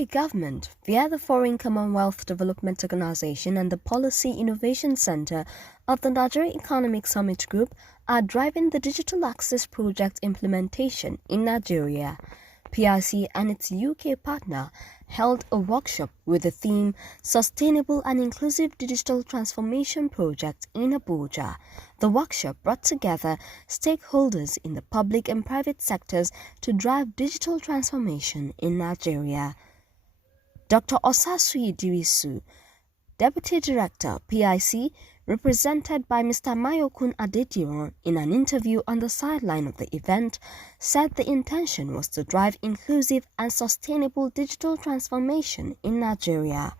UK government, via the Foreign Commonwealth Development Organisation and the Policy Innovation Centre of the Nigerian Economic Summit Group, are driving the Digital Access Project implementation in Nigeria. PIC and its UK partner held a workshop with the theme Sustainable and Inclusive Digital Transformation Project in Abuja. The workshop brought together stakeholders in the public and private sectors to drive digital transformation in Nigeria. Dr. Osasui Dirisu, Deputy Director, PIC, represented by Mr. Mayokun Adediran, in an interview on the sideline of the event, said the intention was to drive inclusive and sustainable digital transformation in Nigeria.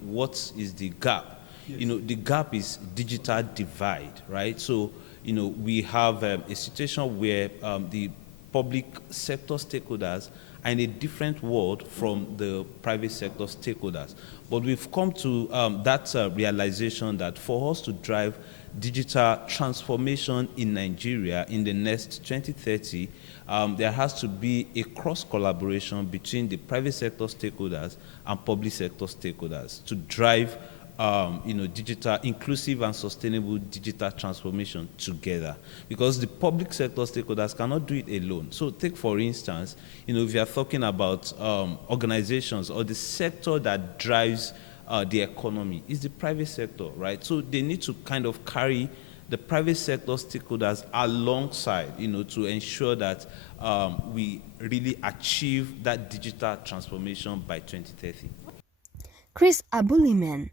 What is the gap? Yes. The gap is digital divide, right? So, we have a situation where the public sector stakeholders are in a different world from the private sector stakeholders. But we've come to that realization that for us to drive digital transformation in Nigeria in the next 2030, there has to be a cross-collaboration between the private sector stakeholders and public sector stakeholders to drive digital, inclusive and sustainable digital transformation together. Because the public sector stakeholders cannot do it alone. So take, for instance, if you are talking about organizations or the sector that drives the economy, is the private sector, right? So they need to kind of carry the private sector stakeholders alongside, to ensure that we really achieve that digital transformation by 2030. Chris Abulimen,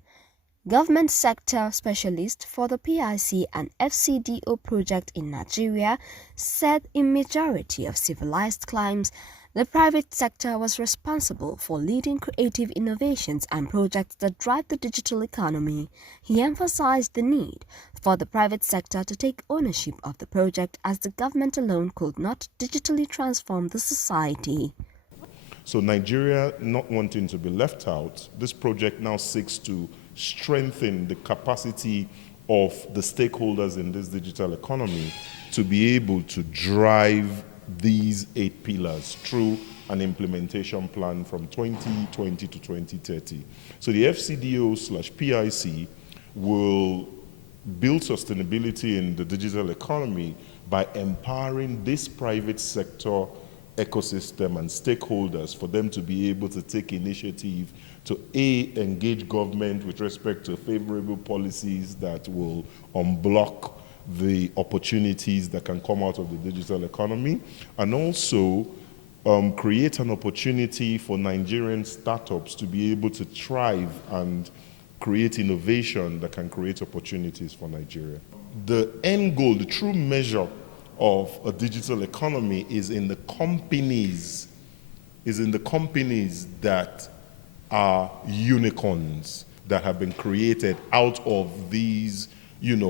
Government Sector Specialist for the PIC and FCDO project in Nigeria, said in majority of civilized climes, the private sector was responsible for leading creative innovations and projects that drive the digital economy. He emphasized the need for the private sector to take ownership of the project, as the government alone could not digitally transform the society. So Nigeria not wanting to be left out, this project now seeks to strengthen the capacity of the stakeholders in this digital economy to be able to drive these 8 pillars through an implementation plan from 2020 to 2030. So the FCDO/PIC will build sustainability in the digital economy by empowering this private sector ecosystem and stakeholders for them to be able to take initiative to engage government with respect to favorable policies that will unblock the opportunities that can come out of the digital economy, and also create an opportunity for Nigerian startups to be able to thrive and create innovation that can create opportunities for Nigeria. The end goal, the true measure of a digital economy is in the companies that are unicorns that have been created out of these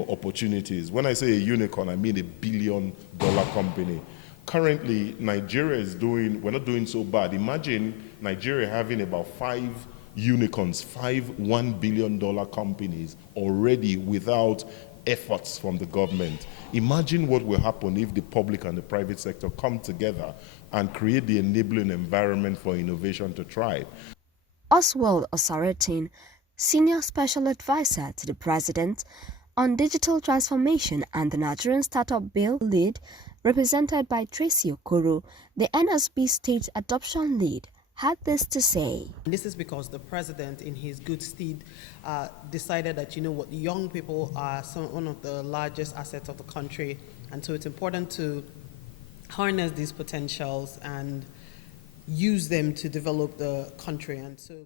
opportunities. When I say a unicorn, I mean $1 billion company. Currently, Nigeria we're not doing so bad. Imagine Nigeria having about 5 unicorns, 5 $1 billion companies already without efforts from the government. Imagine what will happen if the public and the private sector come together and create the enabling environment for innovation to thrive. Oswald Osaretin, Senior Special Advisor to the President on Digital Transformation and the Nigerian Startup Bill lead, represented by Tracy Okoro, the NSB State Adoption Lead, had this to say. This is because the president, in his good stead, decided that, young people are one of the largest assets of the country. And so it's important to harness these potentials and use them to develop the country. And so